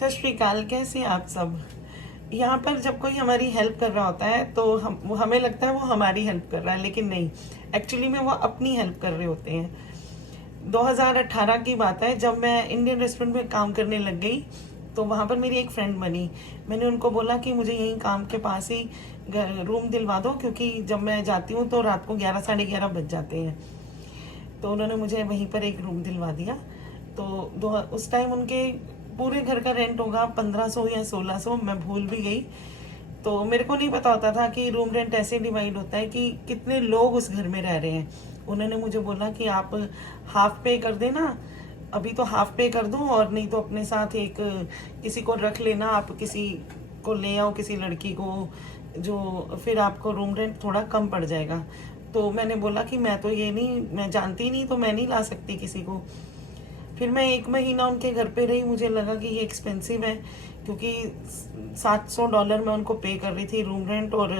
सत श्री अकाल, कैसे आप सब। यहाँ पर जब कोई हमारी हेल्प कर रहा होता है तो हमें लगता है वो हमारी हेल्प कर रहा है, लेकिन नहीं, एक्चुअली में वो अपनी हेल्प कर रहे होते हैं। 2018 की बात है, जब मैं इंडियन रेस्टोरेंट में काम करने लग गई तो वहाँ पर मेरी एक फ्रेंड बनी। मैंने उनको बोला कि मुझे यहीं काम के पास ही रूम दिलवा दो, क्योंकि जब मैं जाती हूँ तो रात को 11 साढ़े 11 बज जाते हैं। तो उन्होंने मुझे वहीं पर एक रूम दिलवा दिया। तो उस टाइम उनके पूरे घर का रेंट होगा 1500 या 1600, मैं भूल भी गई। तो मेरे को नहीं पता होता था कि रूम रेंट ऐसे डिवाइड होता है कि कितने लोग उस घर में रह रहे हैं। उन्होंने मुझे बोला कि आप हाफ पे कर देना, अभी तो हाफ पे कर दो, और नहीं तो अपने साथ एक किसी को रख लेना, आप किसी को ले आओ, किसी लड़की को, जो फिर आपको रूम रेंट थोड़ा कम पड़ जाएगा। तो मैंने बोला कि मैं तो ये नहीं, मैं जानती नहीं, तो मैं नहीं ला सकती किसी को। फिर मैं 1 महीना उनके घर पे रही। मुझे लगा कि ये एक्सपेंसिव है, क्योंकि $700 मैं उनको पे कर रही थी रूम रेंट और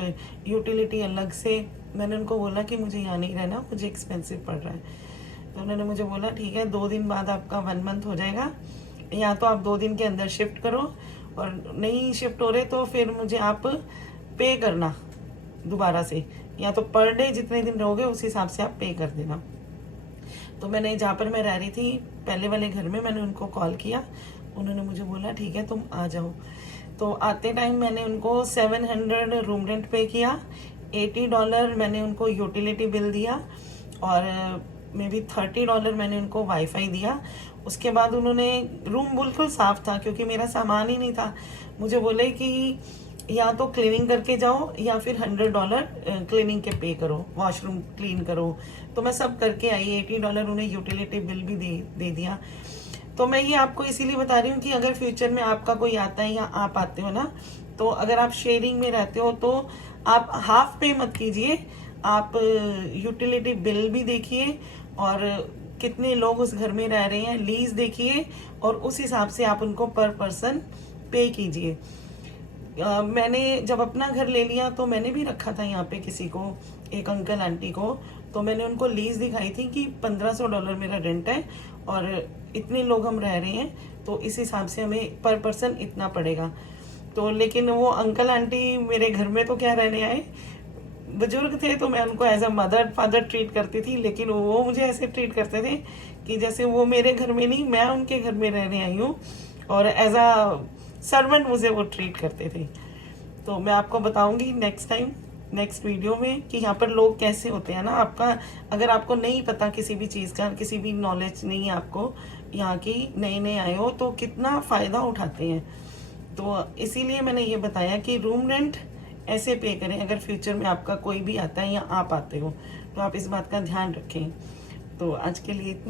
यूटिलिटी अलग से। मैंने उनको बोला कि मुझे यहाँ नहीं रहना, मुझे एक्सपेंसिव पड़ रहा है। तो उन्होंने मुझे बोला ठीक है, 2 दिन बाद आपका 1 मंथ हो जाएगा, या तो आप 2 दिन के अंदर शिफ्ट करो, और नहीं शिफ्ट हो रहे तो फिर मुझे आप पे करना दोबारा से, या तो पर डे जितने दिन रहोगे उस हिसाब से आप पे कर देना। तो मैंने जहाँ पर मैं रह रही थी पहले वाले घर में, मैंने उनको कॉल किया। उन्होंने मुझे बोला ठीक है तुम आ जाओ। तो आते टाइम मैंने उनको 700 रूम रेंट पे किया, $80 मैंने उनको यूटिलिटी बिल दिया, और मे बी $30 मैंने उनको वाईफाई दिया। उसके बाद उन्होंने, रूम बिल्कुल साफ था क्योंकि मेरा सामान ही नहीं था, मुझे बोले कि या तो क्लीनिंग करके जाओ या फिर $100 क्लीनिंग के पे करो, वॉशरूम क्लीन करो। तो मैं सब करके आई। $80 उन्हें यूटिलिटी बिल भी दे दिया। तो मैं ये आपको इसीलिए बता रही हूँ कि अगर फ्यूचर में आपका कोई आता है या आप आते हो ना, तो अगर आप शेयरिंग में रहते हो तो आप हाफ पे मत कीजिए, आप यूटिलिटी बिल भी देखिए, और कितने लोग उस घर में रह रहे हैं लीज देखिए, और उस हिसाब से आप उनको पर पर्सन पे कीजिए। मैंने जब अपना घर ले लिया तो मैंने भी रखा था यहाँ पे किसी को, एक अंकल आंटी को। तो मैंने उनको लीज दिखाई थी कि $1500 मेरा रेंट है, और इतने लोग हम रह रहे हैं, तो इस हिसाब से हमें पर पर्सन इतना पड़ेगा। तो लेकिन वो अंकल आंटी मेरे घर में तो क्या रहने आए, बुजुर्ग थे, तो मैं उनको as a mother father treat करती थी, लेकिन वो मुझे ऐसे ट्रीट करते थे कि जैसे वो मेरे घर में नहीं, मैं उनके घर में रहने आई हूँ, और एज अ सर्वेंट मुझे वो ट्रीट करते थे। तो मैं आपको बताऊंगी नेक्स्ट टाइम, नेक्स्ट वीडियो में, कि यहाँ पर लोग कैसे होते हैं ना। आपका, अगर आपको नहीं पता किसी भी चीज़ का, किसी भी नॉलेज नहीं है आपको यहाँ की, नए नए आए हो, तो कितना फ़ायदा उठाते हैं। तो इसीलिए मैंने ये बताया कि रूम रेंट ऐसे पे करें, अगर फ्यूचर में आपका कोई भी आता है या आप आते हो तो आप इस बात का ध्यान रखें। तो आज के लिए इतना।